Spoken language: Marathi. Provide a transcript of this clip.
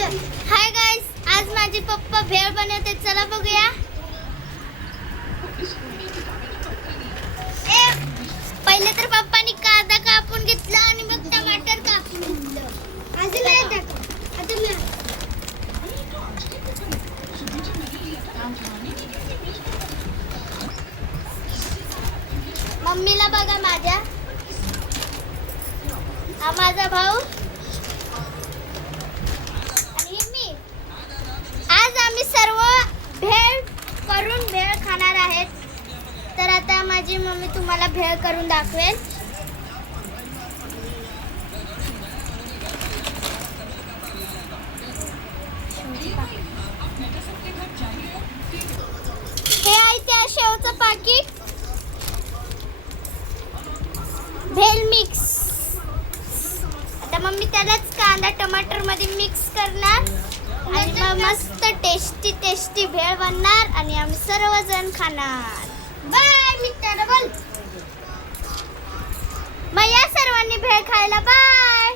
हाय गाइस, आज माझे पप्पा भेळ बनवते, चला बघूया. पहिले तर पप्पानी कांदा कापून घेतला आणि मग टमाटर कापून घेतलं. अजून नाही टाक. अजून नाही. मम्मीला बघा माझ्या. हा माझा भाऊ आणि मी. आज आम्ही सर्व भेळ करून भेळ खाणार आहेत. तर आता माझी मम्मी तुम्हाला भेळ करून दाखवेल. हे आहे त्या शेवचं पाकिट. भेल मिक्स. आता मम्मी त्यालाच कांदा टमाटर मध्ये मिक्स करणार आणि मग मस्त टेस्टी भेळ बनणार आणि आम्ही सर्वजण खाणार. बाय मित्रांनो, बोल. मग या सर्वांनी भेळ खायला बाय.